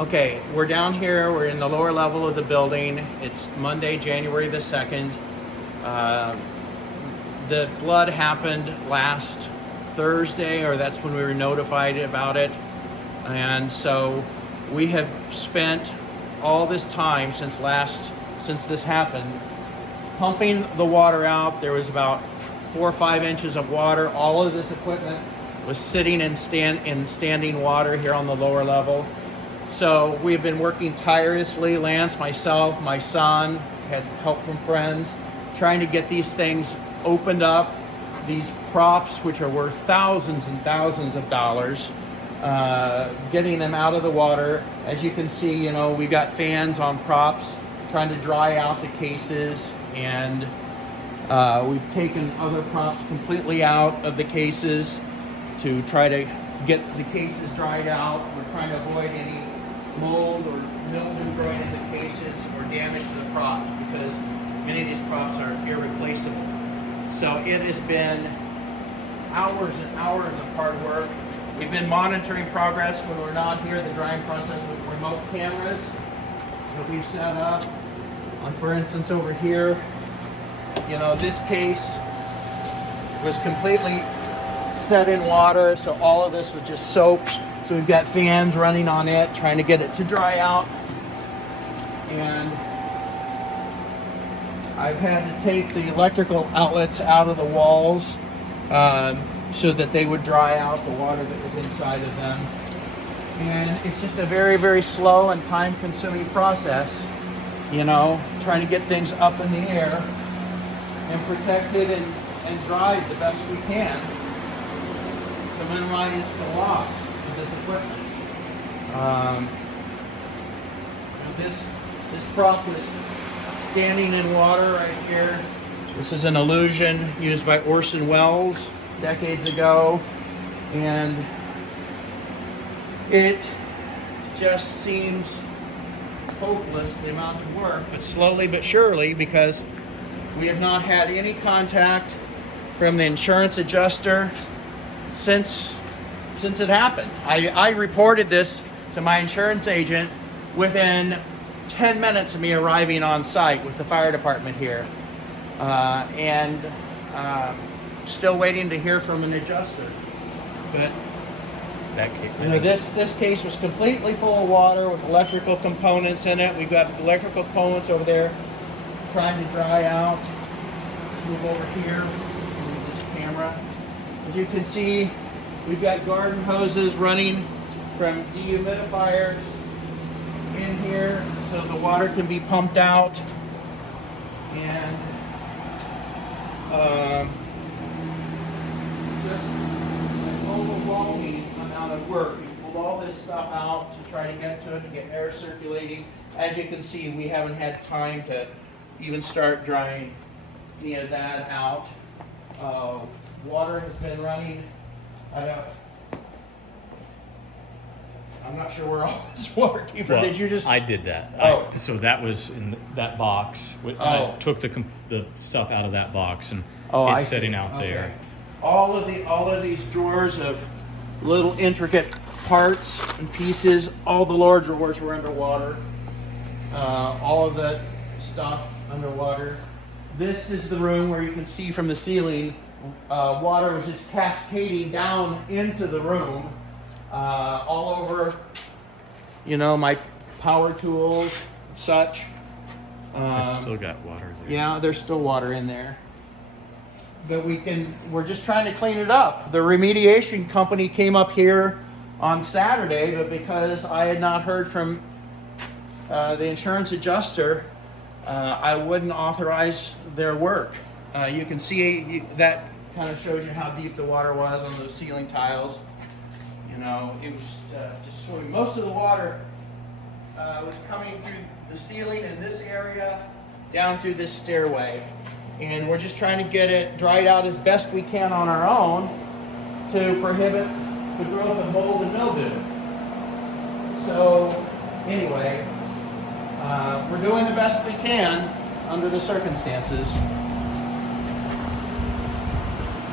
Okay, we're down here. We're in the lower level of the building. It's Monday, January the 2nd. The flood happened last Thursday, or that's when we were notified about it. And so we have spent all this time since this happened, pumping the water out. There was about 4 or 5 inches of water. All of this equipment was sitting in standing water here on the lower level. So we've been working tirelessly, Lance, myself, my son, had help from friends, trying to get these things opened up, these props, which are worth thousands and thousands of dollars, getting them out of the water. As you can see, you know, we've got fans on props, trying to dry out the cases, and we've taken other props completely out of the cases to try to get the cases dried out. We're trying to avoid any mold or mildew growing in the cases or damage to the props, because many of these props are irreplaceable. So it has been hours and hours of hard work. We've been monitoring progress when we're not here, the drying process, with remote cameras that we've set up. For instance, over here, you know, this case was completely set in water, so all of this was just soaked. So we've got fans running on it, trying to get it to dry out. And I've had to take the electrical outlets out of the walls so that they would dry out the water that was inside of them. And it's just a very, very slow and time-consuming process, you know, trying to get things up in the air and protected and dried the best we can to minimize the loss of this equipment. This prop is standing in water right here. This is an illusion used by Orson Welles decades ago, and it just seems hopeless, the amount of work, but slowly but surely, because we have not had any contact from the insurance adjuster since it happened. I reported this to my insurance agent within 10 minutes of me arriving on site with the fire department here, and still waiting to hear from an adjuster. But That case, you know, this case was completely full of water with electrical components in it. We've got electrical components over there trying to dry out. Let's move over here. Move this camera. As you can see, we've got garden hoses running from dehumidifiers in here so the water can be pumped out. And just an overwhelming amount of work. We pulled all this stuff out to try to get to it, to get air circulating. As you can see, we haven't had time to even start drying any of that out. Water has been running. I'm not sure where all this water came from. well, Did you just? I did that. Oh. So that was in that box. I took the stuff out of that box, and it's sitting out there. All of these drawers of little intricate parts and pieces, all the lower drawers were underwater. All of that stuff underwater. This is the room where you can see from the ceiling, water was just cascading down into the room, all over, you know, my power tools, such. I've still got water there. Yeah, there's still water in there. But we're just trying to clean it up. The remediation company came up here on Saturday, but because I had not heard from the insurance adjuster, I wouldn't authorize their work. You can see that kind of shows you how deep the water was on those ceiling tiles. You know, it was just swimming. Most of the water was coming through the ceiling in this area, down through this stairway. And we're just trying to get it dried out as best we can on our own to prohibit the growth of mold and mildew. So anyway, we're doing the best we can under the circumstances.